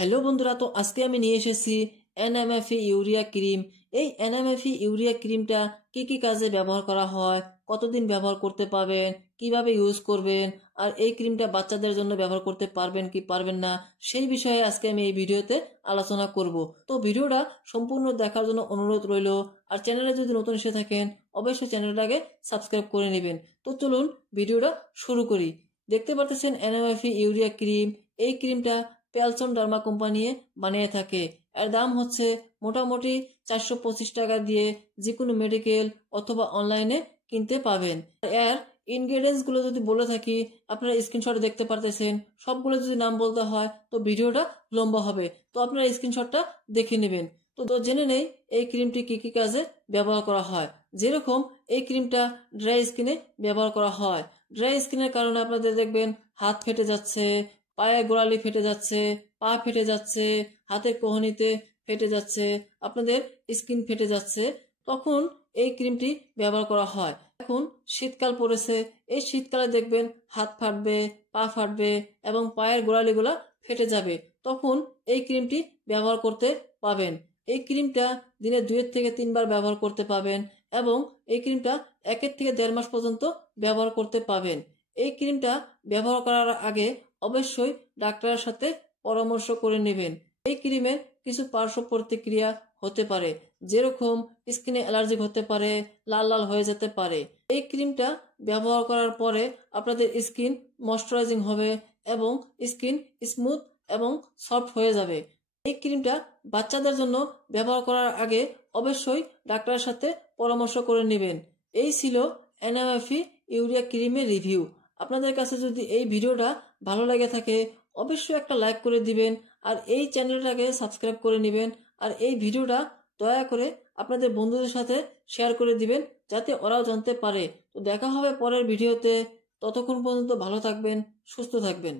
Hello বন্ধুরা, তো আজকে আমি নিয়ে এসেছি এনএমএফই ইউরিয়া ক্রিম। এই এনএমএফই ইউরিয়া ক্রিমটা কি কি কাজে ব্যবহার করা হয়, কতদিন ব্যবহার করতে পারবেন, কিভাবে ইউজ করবেন, আর এই ক্রিমটা বাচ্চাদের জন্য ব্যবহার করতে পারবেন কি পারবেন না, সেই বিষয়ে আজকে আমি এই ভিডিওতে আলোচনা করব। তো ভিডিওটা সম্পূর্ণ দেখার জন্য অনুরোধ রইল। আর চ্যানেলে যদি নতুন এসে থাকেন অবশ্যই চ্যানেলটাকে সাবস্ক্রাইব করে নেবেন। তো চলুন ভিডিওটা শুরু করি। দেখতে পারতেছেন এনএমএফই ইউরিয়া ক্রিম। এই ক্রিমটা পেলসন ডার্মা কোম্পানি বানিয়ে থাকে। এর দাম হচ্ছে মোটামুটি 425 টাকা দিয়ে যে কোনো মেডিকেল অথবা অনলাইনে কিনতে পাবেন। এর ইনগ্রেডিয়েন্টস গুলো যদি বলে থাকি, আপনারা স্ক্রিনশটে দেখতে পারতেছেন। সবগুলো যদি নাম বলতে হয় তো ভিডিওটা লম্বা হবে, তো আপনারা স্ক্রিনশটটা দেখে নেবেন। তো জেনে নেই এই ক্রিমটি কি কি কাজে ব্যবহার করা হয়। যেরকম এই ক্রিমটা ড্রাই স্কিনে ব্যবহার করা হয়। ড্রাই স্কিনের কারণে আপনাদের দেখবেন হাত ফেটে যাচ্ছে, পায়ের গোড়ালি ফেটে যাচ্ছে, পা ফেটে যাচ্ছে, হাতের কোহনিতে ফেটে যাচ্ছে, আপনাদের স্কিন ফেটে যাচ্ছে, তখন এই ক্রিমটি ব্যবহার করা হয়। এখন শীতকাল পড়েছে, এই শীতকালে দেখবেন হাত ফাটবে, পা ফাটবে এবং পায়ের গোড়ালিগুলা ফেটে যাবে, তখন এই ক্রিমটি ব্যবহার করতে পাবেন। এই ক্রিমটা দিনে 2 থেকে 3 বার ব্যবহার করতে পাবেন এবং এই ক্রিমটা 1 থেকে 1.5 মাস পর্যন্ত ব্যবহার করতে পাবেন। এই ক্রিমটা ব্যবহার করার আগে অবশ্যই ডাক্তারের সাথে পরামর্শ করে নেবেন। এই ক্রিমের কিছু পার্শ্ব প্রতিক্রিয়া হতে পারে, যেরকম স্কিনে অ্যালার্জি হতে পারে, লাল লাল হয়ে যেতে পারে। এই ক্রিমটা ব্যবহার করার পরে আপনাদের স্কিন ময়শ্চারাইজিং হবে এবং স্কিন স্মুথ এবং সফট হয়ে যাবে। এই ক্রিমটা বাচ্চাদের জন্য ব্যবহার করার আগে অবশ্যই ডাক্তারের সাথে পরামর্শ করে নেবেন। এই ছিল এনএমএফই ইউরিয়া ক্রিমের রিভিউ। আপনাদের কাছে যদি এই ভিডিওটা ভালো লেগে থাকে অবশ্যই একটা লাইক করে দিবেন আর এই চ্যানেলটাকে সাবস্ক্রাইব করে নেবেন। আর এই ভিডিওটা দয়া করে আপনাদের বন্ধুদের সাথে শেয়ার করে দিবেন যাতে ওরাও জানতে পারে। তো দেখা হবে পরের ভিডিওতে। ততক্ষণ পর্যন্ত ভালো থাকবেন, সুস্থ থাকবেন।